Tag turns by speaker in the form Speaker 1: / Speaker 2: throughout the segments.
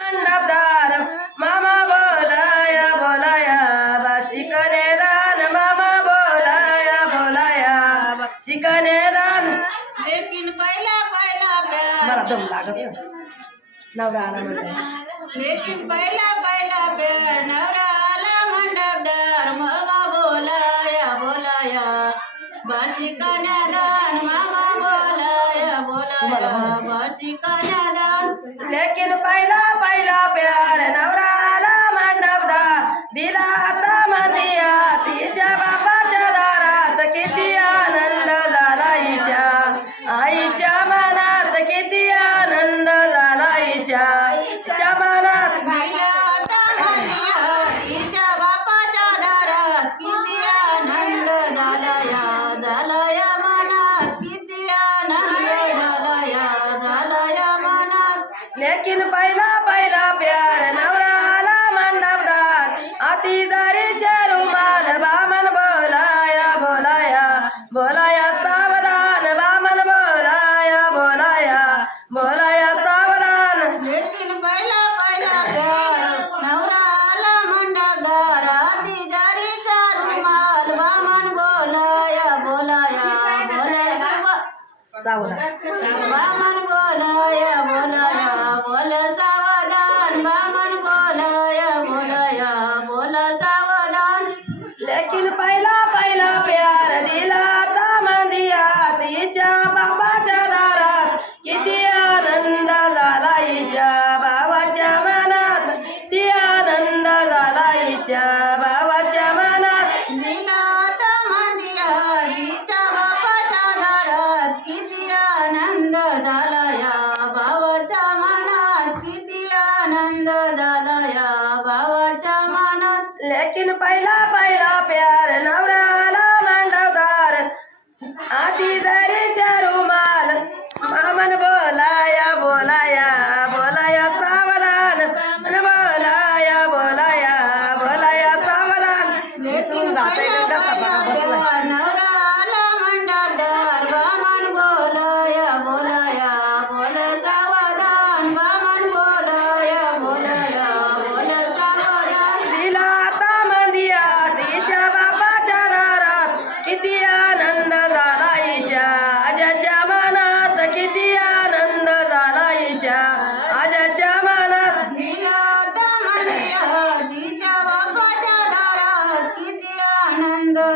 Speaker 1: मंडपदार मामा बोलाया बोलाया शिकणे दान मामा बोलाया बोलाया शिकणे दान
Speaker 2: लेकिन पहिला पहिला प्यार
Speaker 1: मला दम लागत आहे. नवरा आला म्हणजे
Speaker 2: लेकिन पहिला पहिला प्यार नवरा आला मंडपदार मामा बोलाया बोलाया बाशी कन्यादान मामा बोलाया बोलाया बाशी
Speaker 1: दिला तिच्या बापाच्या दारात किती आनंद झाला हिच्या आईच्या मनात किती आनंद झाला हिच्या हिच्या मनात
Speaker 2: तिच्या बापाच्या दारात किती आनंद झाला या झाला या मनात किती आनंद झाला या झाला या मनात.
Speaker 1: लेकिन पहिला पहिला प्यार नवरा आला मंडपदार. अति सावधान.
Speaker 2: the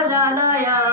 Speaker 2: da
Speaker 1: da ya.